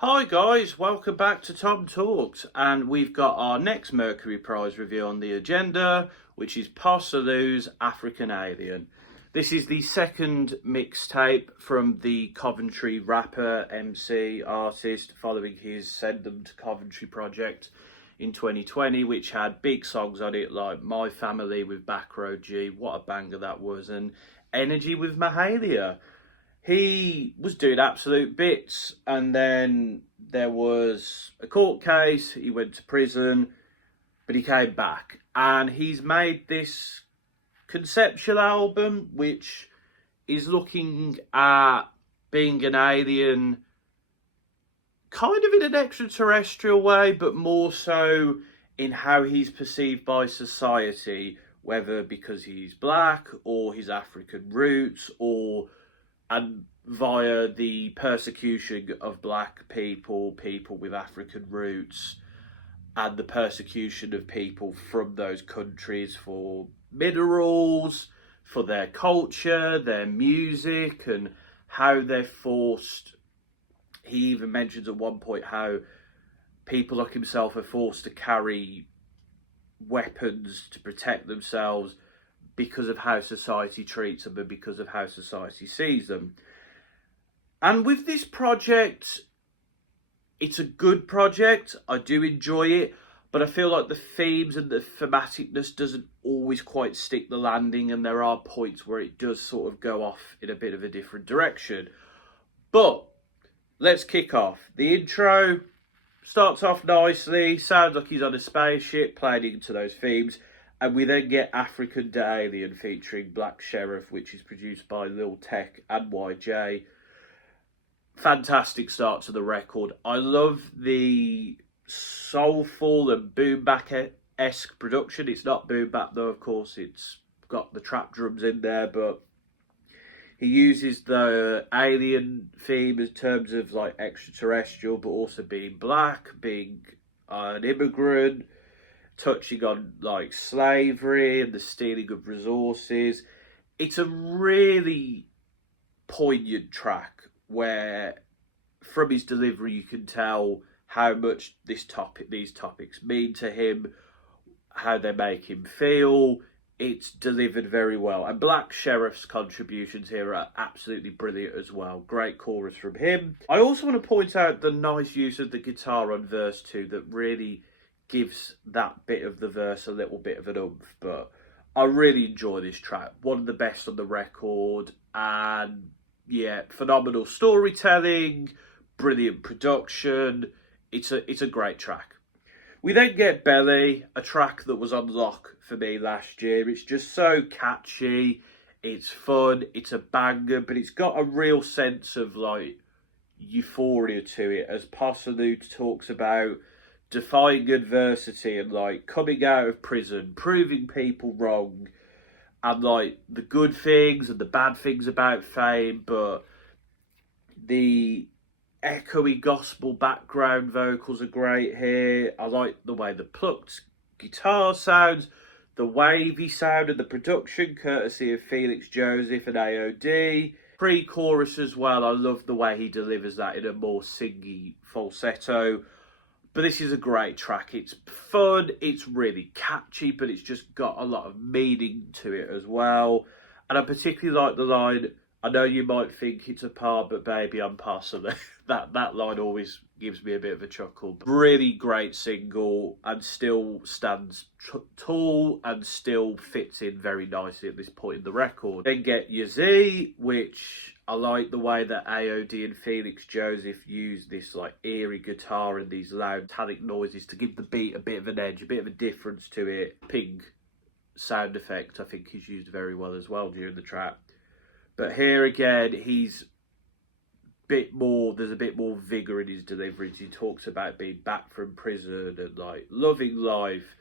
Hi guys, welcome back to Tom Talks, and we've got our next Mercury Prize review on the agenda, which is Salieu's African Alien. This is the second mixtape from the Coventry rapper, MC, artist, following his Send Them to Coventry project in 2020, which had big songs on it like My Family with Back Road G, what a banger that was, and Energy with Mahalia. He was doing absolute bits, and then there was a court case. He went to prison, but he came back, and he's made this conceptual album which is looking at being an alien kind of in an extraterrestrial way, but more so in how he's perceived by society, whether because he's black or his African roots, or and via the persecution of black people, people with African roots, and the persecution of people from those countries for minerals, for their culture, their music, and how they're forced. He even mentions at one point how people like himself are forced to carry weapons to protect themselves because of how society treats them and because of how society sees them. And with this project, it's a good project. I do enjoy it, but I feel like the themes and the thematicness doesn't always quite stick the landing, and there are points where it does sort of go off in a bit of a different direction. But let's kick off. The intro starts off nicely, sounds like he's on a spaceship, playing into those themes. And we then get African Alien featuring Black Sheriff, which is produced by Lil Tech and YJ. Fantastic start to the record. I love the soulful and boom bap-esque production. It's not boom bap though, of course. It's got the trap drums in there, but he uses the alien theme in terms of like extraterrestrial, but also being black, being an immigrant, touching on like slavery and the stealing of resources. It's a really poignant track where from his delivery you can tell how much these topics mean to him, how they make him feel. It's delivered very well, and Black Sheriff's contributions here are absolutely brilliant as well. Great chorus from him. I also want to point out the nice use of the guitar on verse 2 that really gives that bit of the verse a little bit of an oomph. But I really enjoy this track, one of the best on the record, and yeah, phenomenal storytelling, brilliant production. It's a great track. We then get Belly, a track that was on lock for me last year. It's just so catchy, it's fun, it's a banger, but it's got a real sense of like euphoria to it, as Salieu talks about defying adversity and like coming out of prison, proving people wrong, and like the good things and the bad things about fame, but the echoey gospel background vocals are great here. I like the way the plucked guitar sounds, the wavy sound of the production, courtesy of Felix Joseph and AOD. Pre-chorus as well, I love the way he delivers that in a more singy falsetto. But this is a great track. It's fun, it's really catchy, but it's just got a lot of meaning to it as well. And I particularly like the line, I know you might think it's a par, but baby, I'm Salieu. that line always gives me a bit of a chuckle. Really great single, and still stands tall and still fits in very nicely at this point in the record. Then get Yazzie, which I like the way that AOD and Felix Joseph use this like eerie guitar and these loud metallic noises to give the beat a bit of an edge, a bit of a difference to it. Pig sound effect I think is used very well as well during the track. But here again, there's a bit more vigour in his deliveries. He talks about being back from prison and like loving life,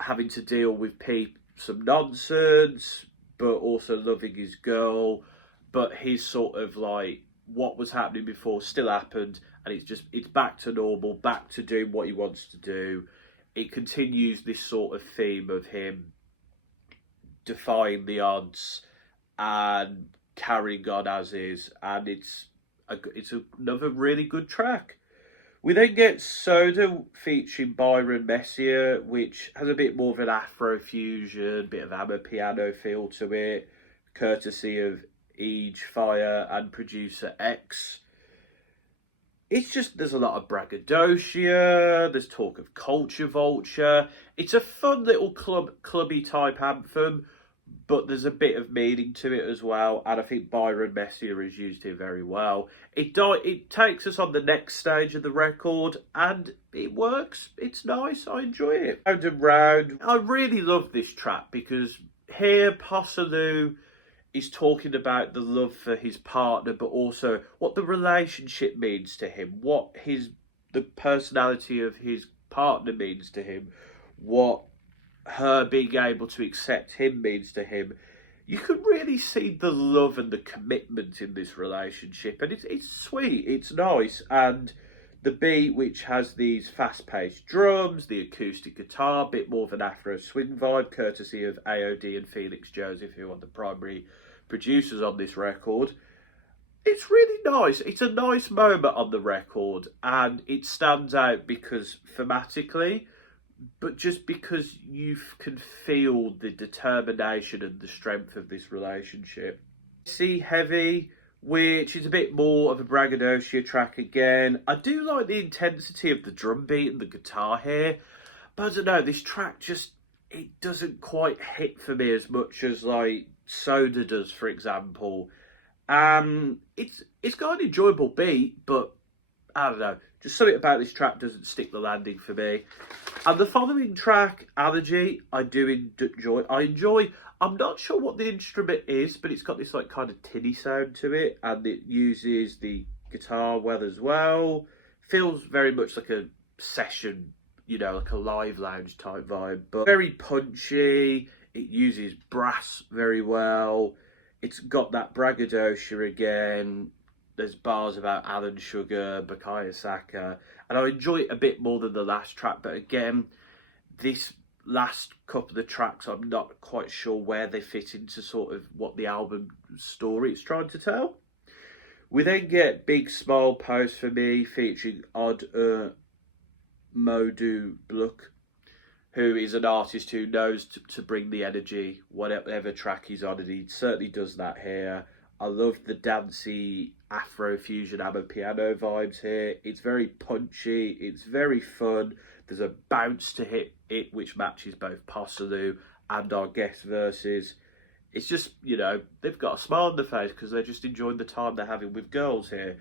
having to deal with some nonsense, but also loving his girl. But his sort of like what was happening before still happened, and it's back to normal, back to doing what he wants to do. It continues this sort of theme of him defying the odds and carrying on as is, and it's another really good track. We then get Soda featuring Byron Messier, which has a bit more of an Afro fusion, bit of hammer piano feel to it, courtesy of Ege Fire and producer X. It's just, there's a lot of braggadocio, there's talk of culture vulture. It's a fun little clubby type anthem, but there's a bit of meaning to it as well, and I think Byron Messier has used it very well. It takes us on the next stage of the record, and it works. It's nice. I enjoy it. Round and round. I really love this track because here Salieu is talking about the love for his partner, but also what the relationship means to him, what the personality of his partner means to him, what her being able to accept him means to him. You can really see the love and the commitment in this relationship, and it's sweet, it's nice, and the beat, which has these fast-paced drums, the acoustic guitar, a bit more of an Afro swing vibe, courtesy of AOD and Felix Joseph, who are the primary producers on this record. It's really nice. It's a nice moment on the record, and it stands out because thematically, but just because you can feel the determination and the strength of this relationship. See Heavy, which is a bit more of a braggadocio track again. I do like the intensity of the drum beat and the guitar here, but I don't know, this track just, it doesn't quite hit for me as much as like Soda does, for example. It's got an enjoyable beat, but I don't know, just something about this track doesn't stick the landing for me. And the following track, Allergy, I do enjoy. I'm not sure what the instrument is, but it's got this like kind of tinny sound to it, and it uses the guitar well as well. Feels very much like a session, you know, like a live lounge type vibe, but very punchy. It uses brass very well. It's got that braggadocio again. There's bars about Alan Sugar, Bakaya Saka, and I enjoy it a bit more than the last track, but again, this last couple of tracks, I'm not quite sure where they fit into sort of what the album story it's trying to tell. We then get Big Smile Pose for Me featuring Odd Modu Bluck, who is an artist who knows to bring the energy, whatever track he's on, and he certainly does that here. I love the dancey Afro fusion hammer piano vibes here. It's very punchy, it's very fun. There's a bounce to hit it which matches both Salieu and our guest verses. It's just, you know, they've got a smile on their face because they're just enjoying the time they're having with girls here.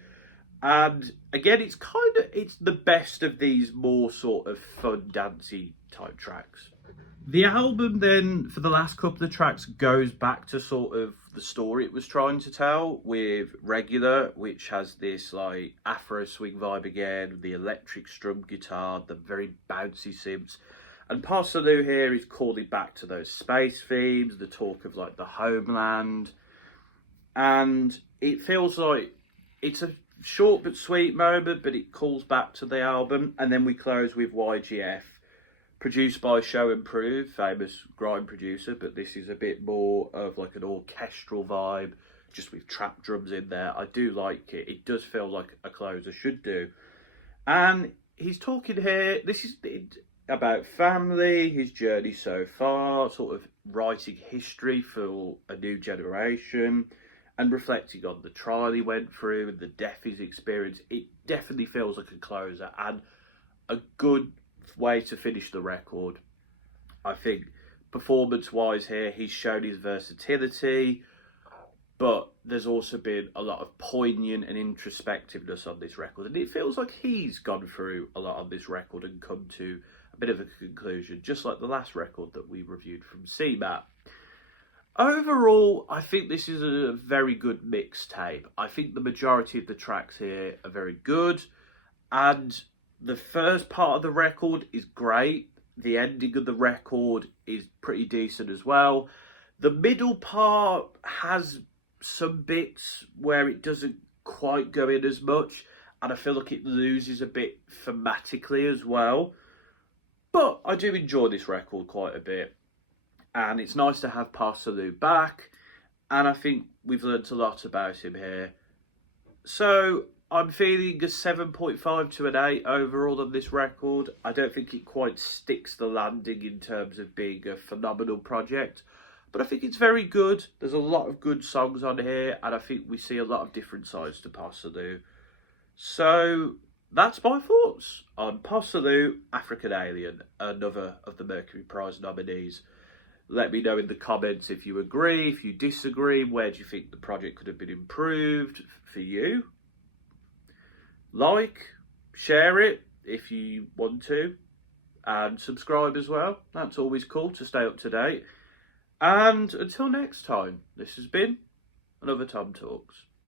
And again, it's the best of these more sort of fun, dancey type tracks. The album then, for the last couple of tracks, goes back to sort of the story it was trying to tell with Regular, which has this like Afro swing vibe again, the electric strum guitar, the very bouncy synths. And Salieu here is calling back to those space themes, the talk of like the homeland. And it feels like it's a short but sweet moment, but it calls back to the album. And then we close with YGF, produced by Show and Prove, famous grime producer, but this is a bit more of like an orchestral vibe, just with trap drums in there. I do like it. It does feel like a closer should do. And he's talking here, this is about family, his journey so far, sort of writing history for a new generation, and reflecting on the trial he went through and the death he's experienced. It definitely feels like a closer and a good way to finish the record. I think performance-wise here, he's shown his versatility, but there's also been a lot of poignant and introspectiveness on this record, and it feels like he's gone through a lot on this record and come to a bit of a conclusion, just like the last record that we reviewed from CMAT. Overall, I think this is a very good mixtape. I think the majority of the tracks here are very good, and the first part of the record is great. The ending of the record is pretty decent as well. The middle part has some bits where it doesn't quite go in as much, and I feel like it loses a bit thematically as well. But I do enjoy this record quite a bit, and it's nice to have Salieu back, and I think we've learnt a lot about him here. So I'm feeling a 7.5 to an 8 overall on this record. I don't think it quite sticks the landing in terms of being a phenomenal project, but I think it's very good. There's a lot of good songs on here, and I think we see a lot of different sides to Salieu. So that's my thoughts on Salieu, African Alien, another of the Mercury Prize nominees. Let me know in the comments if you agree, if you disagree, where do you think the project could have been improved for you. Like, share it if you want to, and subscribe as well. That's always cool to stay up to date. And until next time, this has been another Tom Talks.